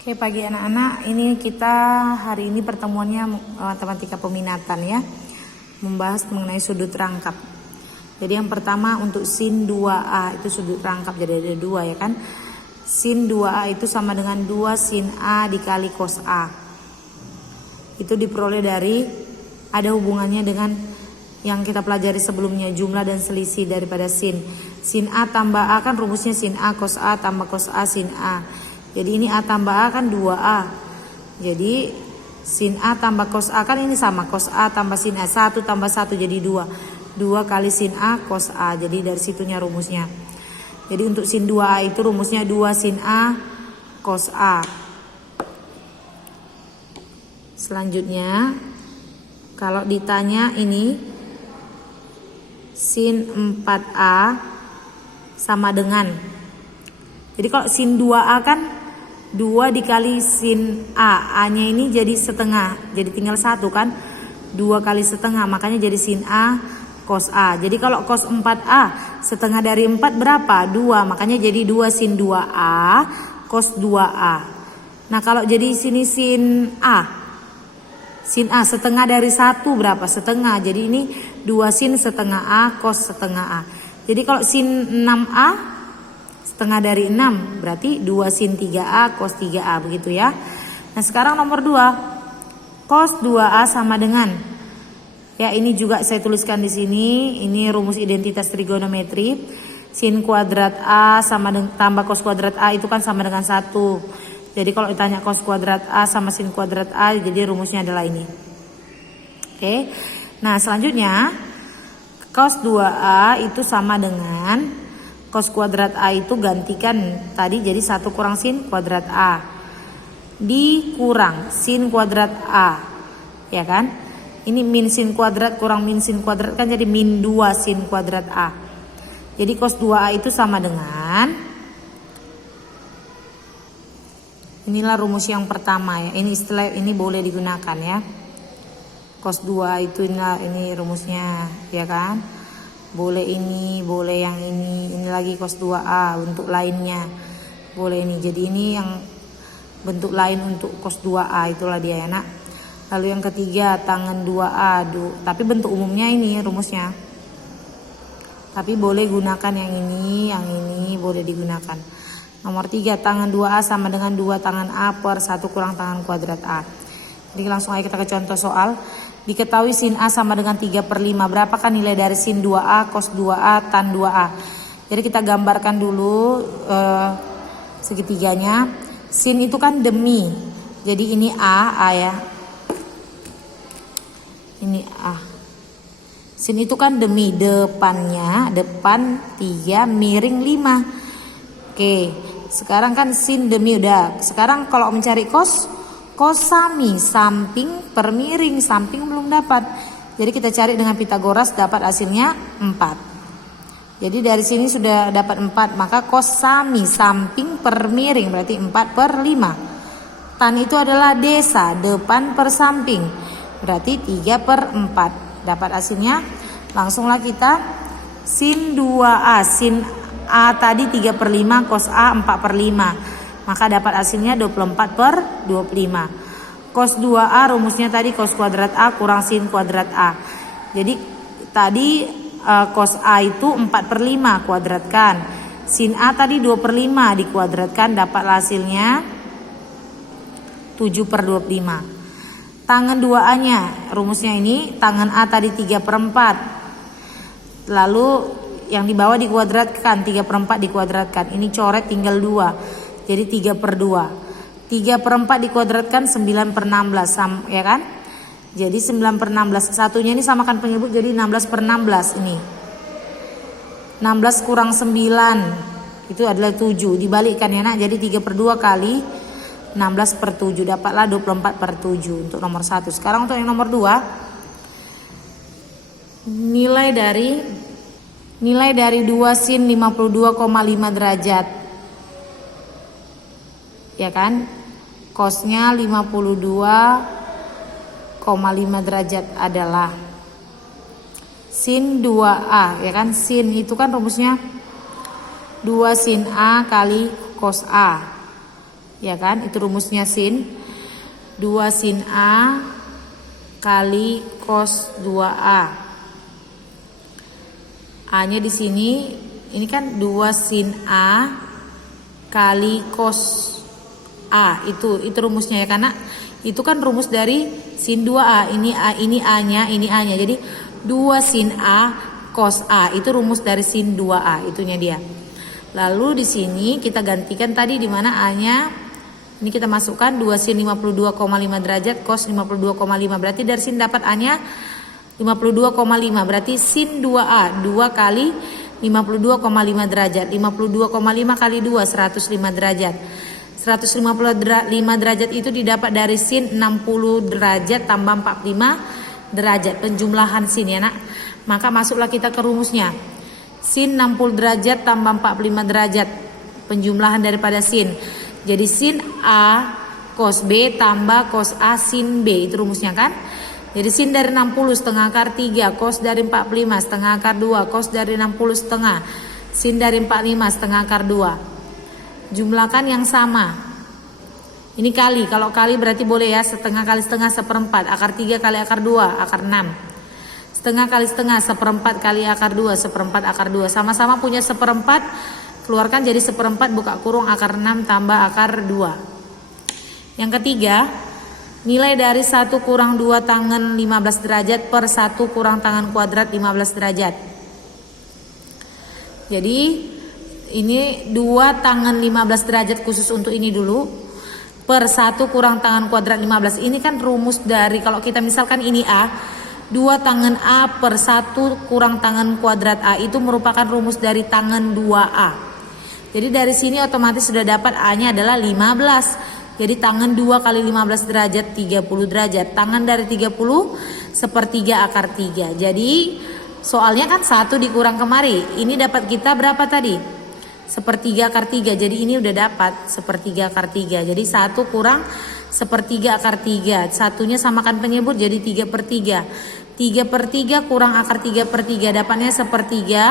Oke, pagi anak-anak, ini kita hari ini pertemuannya matematika peminatan ya, membahas mengenai sudut rangkap. Jadi yang pertama untuk sin 2A itu sudut rangkap, jadi ada 2 ya kan. Sin 2A itu sama dengan 2 sin A dikali cos A. Itu diperoleh dari, ada hubungannya dengan yang kita pelajari sebelumnya, jumlah dan selisih daripada sin. Sin A tambah A kan rumusnya sin A cos A tambah cos A sin A. Jadi ini A tambah A kan 2A. Jadi sin A tambah cos A kan ini sama, cos A tambah sin A, 1 tambah 1 jadi 2. 2 kali sin A cos A. Jadi dari situnya rumusnya. Jadi untuk sin 2A itu rumusnya 2 sin A cos A. Selanjutnya kalau ditanya ini sin 4A sama dengan, jadi kalau sin 2A kan 2 dikali sin A, A-nya ini jadi setengah, jadi tinggal 1 kan, 2 kali setengah, makanya jadi sin A cos A. Jadi kalau cos 4A, setengah dari 4 berapa? 2, makanya jadi 2 sin 2A cos 2A. Nah kalau jadi sini sin A, setengah dari 1 berapa? Setengah, jadi ini 2 sin setengah A cos setengah A. Jadi kalau sin 6A, setengah dari 6 berarti 2 sin 3A cos 3A, begitu ya. Nah sekarang nomor 2, cos 2A sama dengan, ya ini juga saya tuliskan di sini, ini rumus identitas trigonometri. Sin kuadrat A sama dengan tambah cos kuadrat A itu kan sama dengan 1. Jadi kalau ditanya cos kuadrat A sama sin kuadrat A, jadi rumusnya adalah ini. Oke. Nah selanjutnya cos 2A itu sama dengan cos kuadrat A itu gantikan tadi jadi 1 kurang sin kuadrat A dikurang sin kuadrat A, ya kan. Ini min sin kuadrat kurang min sin kuadrat kan jadi min 2 sin kuadrat A. Jadi cos 2A itu sama dengan, inilah rumus yang pertama ya. Ini istilah ini boleh digunakan ya. Cos 2A itu ini rumusnya ya kan. Boleh ini, boleh yang ini lagi cos 2A untuk lainnya. Boleh ini. Jadi ini yang bentuk lain untuk cos 2A, itulah dia ya nak. Lalu yang ketiga tangen 2A, tapi bentuk umumnya ini rumusnya. Tapi boleh gunakan yang ini boleh digunakan. Nomor 3 tangen 2A sama dengan 2 tangen A per 1 kurang tangen kuadrat A. Jadi langsung aja kita ke contoh soal. Diketahui sin A sama dengan 3/5. Berapakah nilai dari sin 2A cos 2A tan 2A? Jadi kita gambarkan dulu segitiganya. Sin itu kan demi. Jadi ini A ya. Ini A. Sin itu kan demi, depan 3 miring 5. Oke, sekarang kan sin demi udah. Sekarang kalau mencari cos sami, samping per miring, samping belum dapat. Jadi kita cari dengan Pitagoras, dapat hasilnya 4. Jadi dari sini sudah dapat 4, maka cos sami samping per miring berarti 4/5. Tan itu adalah desa, depan per samping, berarti 3/4. Dapat hasilnya, langsunglah kita sin 2A, sin A tadi 3/5, cos A 4/5. Maka dapat hasilnya 24/25. Cos 2A rumusnya tadi cos kuadrat A kurang sin kuadrat A. Jadi tadi cos A itu 4/5 kuadratkan. Sin A tadi 2/5 dikuadratkan, dapat hasilnya 7/25. Tangen 2A-nya rumusnya ini tangen A tadi 3/4. Lalu yang di bawah dikuadratkan, 3/4 dikuadratkan. Ini coret tinggal 2. Jadi 3/2. 3/4 dikuadratkan 9/16 ya kan. Jadi 9/16. Satunya ini samakan penyebut jadi 16/16 ini. 16 kurang 9 itu adalah 7. Dibalikkan ya nak. Jadi 3/2 kali 16/7. Dapatlah 24/7 untuk nomor 1. Sekarang untuk yang nomor 2. Nilai dari 2 sin 52,5 derajat. Ya kan, cosnya 52,5 derajat adalah sin 2A, ya kan. Sin itu kan rumusnya 2 sin A kali cos A. Ya kan? Itu rumusnya sin 2 sin A kali cos 2A. A-nya di sini ini kan 2 sin A kali cos A. Itu rumusnya ya, karena itu kan rumus dari sin 2A. Ini A-nya, ini A-nya. Jadi 2 sin A cos A itu rumus dari sin 2A, itunya dia. Lalu di sini kita gantikan tadi di mana A-nya. Ini kita masukkan 2 sin 52,5 derajat cos 52,5. Berarti dari sin dapat A-nya 52,5. Berarti sin 2A 2 kali 52,5 derajat. 52,5 kali 2 105 derajat. 155 derajat itu didapat dari sin 60 derajat tambah 45 derajat. Penjumlahan sin ya nak. Maka masuklah kita ke rumusnya. Sin 60 derajat tambah 45 derajat. Penjumlahan daripada sin. Jadi sin A cos B tambah cos A sin B. Itu rumusnya kan. Jadi sin dari 60 setengah akar 3. Cos dari 45 setengah akar 2. Cos dari 60 setengah. Sin dari 45 setengah akar 2. Jumlahkan yang sama. Ini kali. Kalau kali berarti boleh ya. Setengah kali setengah seperempat. Akar 3 kali akar 2. Akar 6. Setengah kali setengah seperempat kali akar 2. Seperempat akar 2. Sama-sama punya seperempat. Keluarkan jadi seperempat buka kurung akar 6 tambah akar 2. Yang ketiga, nilai dari 1 kurang 2 tangen 15 derajat per 1 kurang tangan kuadrat 15 derajat. Jadi ini 2 tangen 15 derajat khusus untuk ini dulu. Per 1 kurang tangan kuadrat 15. Ini kan rumus dari, kalau kita misalkan ini A, 2 tangen A per 1 kurang tangan kuadrat A itu merupakan rumus dari tangen 2A. Jadi dari sini otomatis sudah dapat A-nya adalah 15. Jadi tangan 2 kali 15 derajat 30 derajat. Tangan dari 30 sepertiga akar 3. Jadi soalnya kan 1 dikurang kemari. Ini dapat kita berapa tadi? Sepertiga akar 3. Jadi ini udah dapat sepertiga akar 3. Jadi 1 kurang sepertiga akar 3. Satunya samakan penyebut jadi 3 per 3. 3 per 3 kurang akar 3 per 3. Dapatnya sepertiga.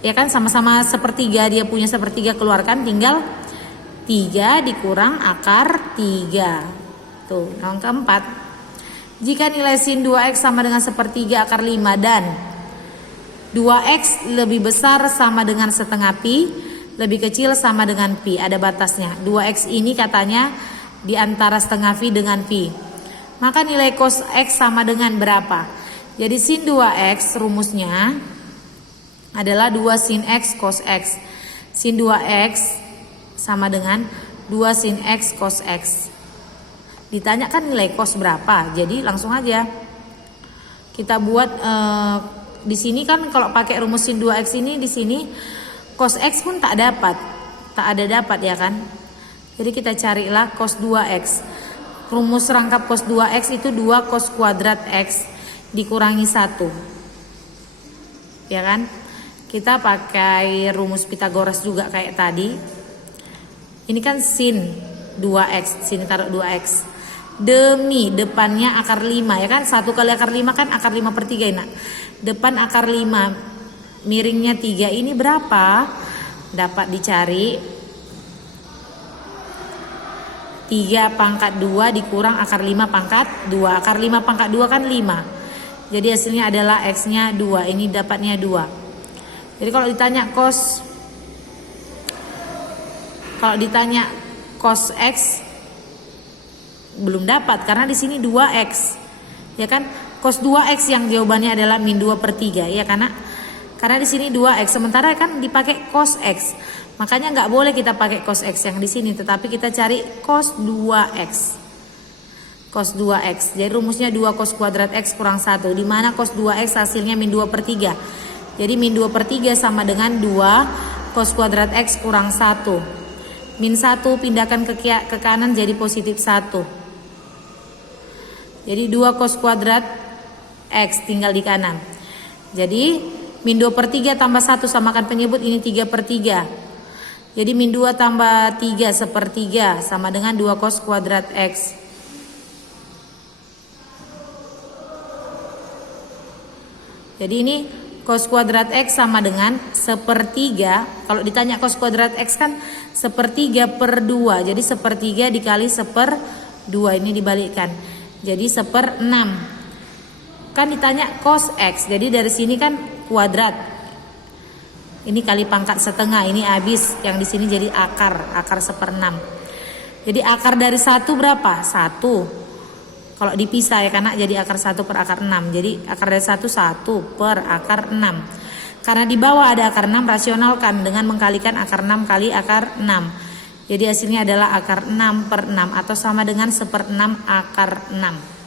Ya kan sama-sama sepertiga, dia punya sepertiga, keluarkan tinggal 3 dikurang akar 3. Tuh, yang keempat. Jika nilai sin 2x sama dengan sepertiga akar 5 dan 2x lebih besar sama dengan setengah pi, lebih kecil sama dengan pi, ada batasnya. 2x ini katanya di antara setengah pi dengan pi. Maka nilai cos x sama dengan berapa? Jadi sin 2x rumusnya adalah 2 sin x cos x. Sin 2x sama dengan 2 sin x cos x. Ditanyakan nilai cos berapa, jadi langsung aja kita buat di sini kan kalau pakai rumus sin 2x ini di sini cos x pun tak ada dapat ya kan. Jadi kita carilah cos 2x. Rumus rangkap cos 2x itu 2 cos kuadrat x dikurangi 1. Ya kan? Kita pakai rumus Pitagoras juga kayak tadi. Ini kan sin 2x, sini taruh 2x. Demi depannya akar 5 ya kan, 1 kali akar 5 kan akar 5 per 3 enak. Depan akar 5 miringnya 3 ini berapa? Dapat dicari 3 pangkat 2 dikurang akar 5 pangkat 2. Akar 5 pangkat 2 kan 5. Jadi hasilnya adalah x nya 2. Ini dapatnya 2. Jadi kalau ditanya cos x belum dapat karena di sini 2x. Ya kan? Cos 2x yang jawabannya adalah min 2 per 3 ya karena di sini 2x sementara kan dipakai cos x. Makanya nggak boleh kita pakai cos x yang di sini, tetapi kita cari cos 2x. Cos 2x. Jadi rumusnya 2 cos kuadrat x kurang 1 di mana cos 2x hasilnya min 2 per 3. Jadi min 2 per 3 sama dengan 2 cos kuadrat x kurang 1. Min 1 pindahkan ke kanan jadi positif 1. Jadi 2 cos kuadrat x tinggal di kanan. Jadi min 2 per 3 tambah 1 samakan penyebut ini 3 per 3. Jadi min 2 tambah 3 sepertiga sama dengan 2 cos kuadrat x. Jadi ini cos kuadrat X sama dengan 1/3. Kalau ditanya cos kuadrat X kan 1/3 per 2. Jadi 1/3 dikali 1/2. Ini dibalikkan. Jadi 1/6. Kan ditanya cos X. Jadi dari sini kan kuadrat. Ini kali pangkat setengah. Ini habis. Yang di sini jadi akar. Akar 1/6. Jadi akar dari 1 berapa? 1. Kalau dipisah ya karena jadi akar 1 per akar 6. Jadi akar dari 1 per akar 6. Karena di bawah ada akar 6, rasionalkan dengan mengkalikan akar 6 kali akar 6. Jadi hasilnya adalah akar 6 per 6 atau sama dengan 1/6 akar 6.